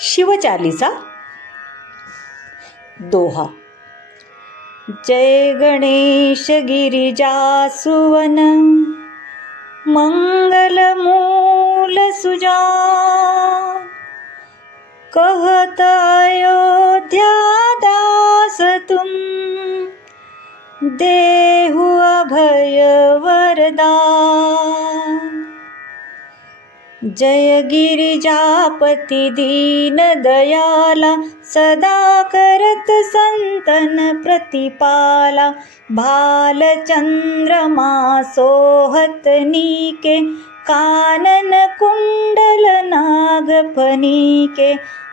शिवचालीसा दोहा। जय गणेश गिरिजासुवन मंगल मूल सुजान, कहत अयोध्या दास तुम देहु अभय वरदान। जय गिरिजापति दीन दयाला, सदा करत संतन प्रतिपाला। भाल चंद्रमा सोहत नीके, कानन कुंडल नाग फनीके।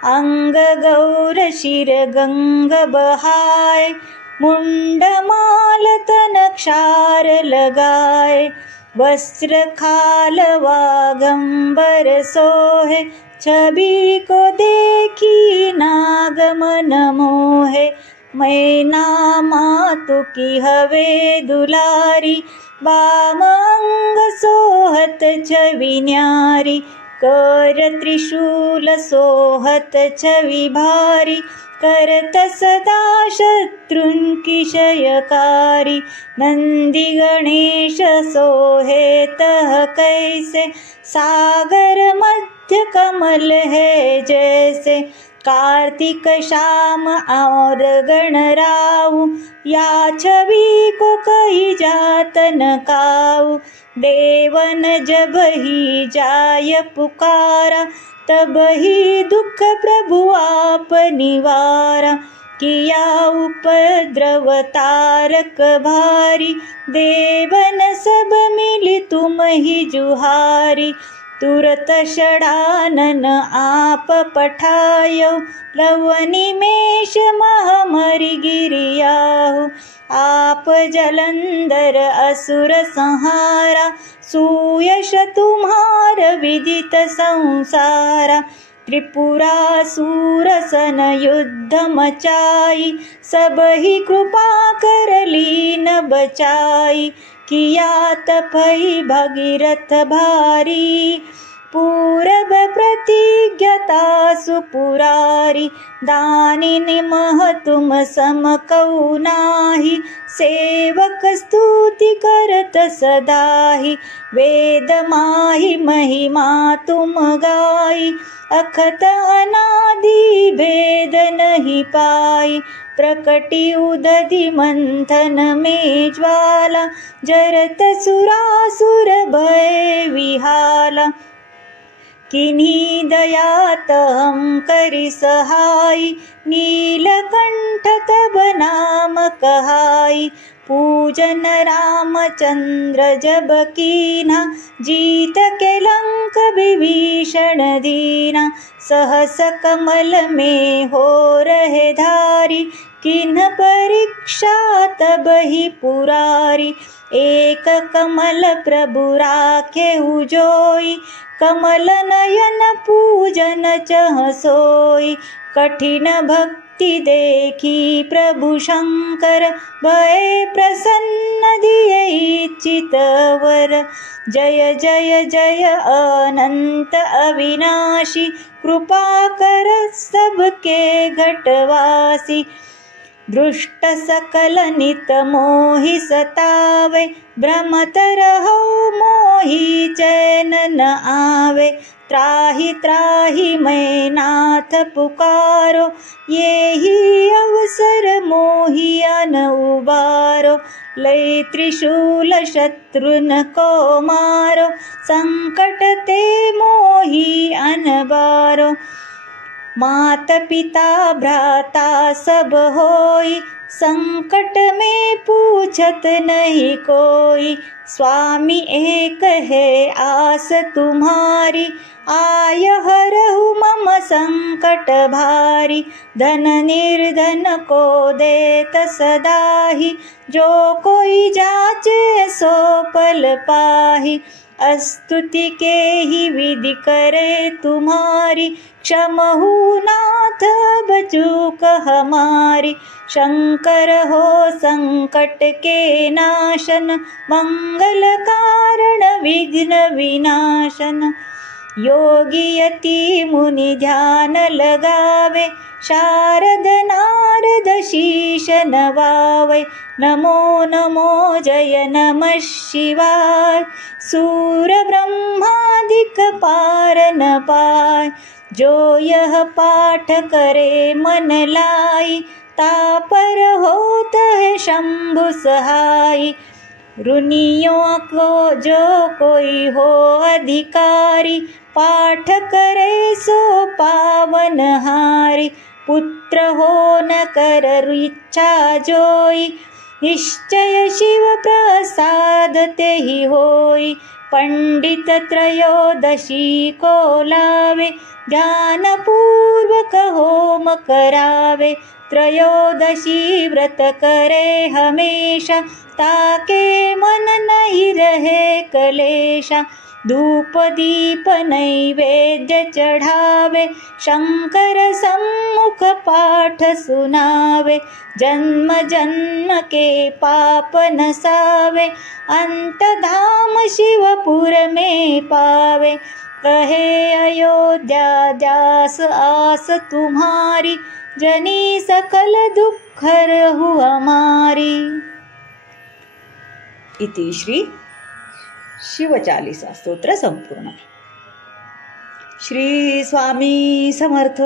अंग गौर शिर गंग बहाय, मुंड माल तन क्षार लगाए। वस्त्र खाल वागंबर सोहे, छवि को देखी नाग मन मोहे। मैना मातु की हवे दुलारी, वाम अंग सोहत छवि न्यारी। कर त्रिशूल सोहत छवि भारी, करत सदा शत्रुन की क्षयकारी। नंदी गणेश सोहे तह कैसे, सागर मध्य कमल है जैसे। कार्तिक शाम और गणराऊ, या छवि को कही जात न काऊ। देवन जब ही जाय पुकारा, तब ही दुख प्रभु आप निवारा। किया उपद्रव तारक भारी, देवन सब मिली तुम ही जुहारी। तुरत षडानन आप पठायो, लवनी मेष महामरि गिरियाहु। आप जलंधर असुर संहारा, सुयश तुम्हार विदित संसारा। त्रिपुरासुर सन युद्ध मचाई, सब ही कृपा कर लीन बचाई। किया तपई भगीरथ भारी, पूरब प्रतिज्ञता सुपुरारी। दानिनि मह तुम सम कऊ नाही, सेवक स्तुति करत सदाहि। वेद माहि महिमा तुम गाई, अखत अनादि भेद नहीं पाई। प्रकटि उदधि मंथन में ज्वाला, जरत सुरासुर भय विहाला। किन्हीं दयात हम करि सहाय, नीलकंठ तब नाम कहाई। पूजन रामचंद्र जब कीन्हा, जीत के लंक विभीषण दीना। सहस कमल में हो रहे धारी, किन्ह परीक्षा तब ही पुरारी। एक कमल प्रभु राखे उजोई, कमल नयन पूजन चह सोई। कठिन भक्ति देखी प्रभु शंकर, भय प्रसन्न दिए इच्छित वर। जय जय जय अनंत अविनाशी, कृपा कर सबके घटवासी। दृष्ट सकल नित मोहि सतावे, भ्रमत रहो मोहि चैन न आवे। त्राहि त्राहि मैं नाथ पुकारो, ये ही अवसर मोहि अन उबारो। लय त्रिशूल शत्रुन को मारो, संकट ते मोहि अनबारो। मात पिता भ्राता सब होई, संकट में पूछत नहीं कोई। स्वामी एक है आस तुम्हारी, आय हरहु मम संकट भारी। धन निर्धन को देत सदाहि, जो कोई जाचे सो पल पाहि। स्तुति के ही विधि करे तुम्हारी, क्षमहु नाथ अब चूक हमारी। शंकर हो संकट के नाशन, मंगल कारण विघ्न विनाशन। योगी यति मुनि ध्यान लगावे, शारद नारद शीश नवावे। नमो नमो जय नमः शिवाय, सूर ब्रह्मादिक पार न पाय। जो यह पाठ करे मन लाई, तापर होत है शंभु सहाय। ऋणियों को जो कोई हो अधिकारी, पाठ करे सो पावन हारी। पुत्र हो न कर इच्छा जोई, निश्चय शिव प्रसाद ते ही होई। पंडित त्रयोदशी को लावे, ध्यान पूर्वक होम करावे। त्रयोदशी व्रत करे हमेशा, ताके मन नहीं रहे कलेशा। धूप दीप नैवेद्य चढ़ावे, शंकर सम्मुख पाठ सुनावे। जन्म जन्म के पाप नसावे, अंत धाम शिवपुर में पावे। कहे अयोध्या दास आस तुम्हारी, जनी सकल दुख हरहु हमारी। इति श्री शिवचालीसा स्तोत्र संपूर्ण। श्री स्वामी समर्थ।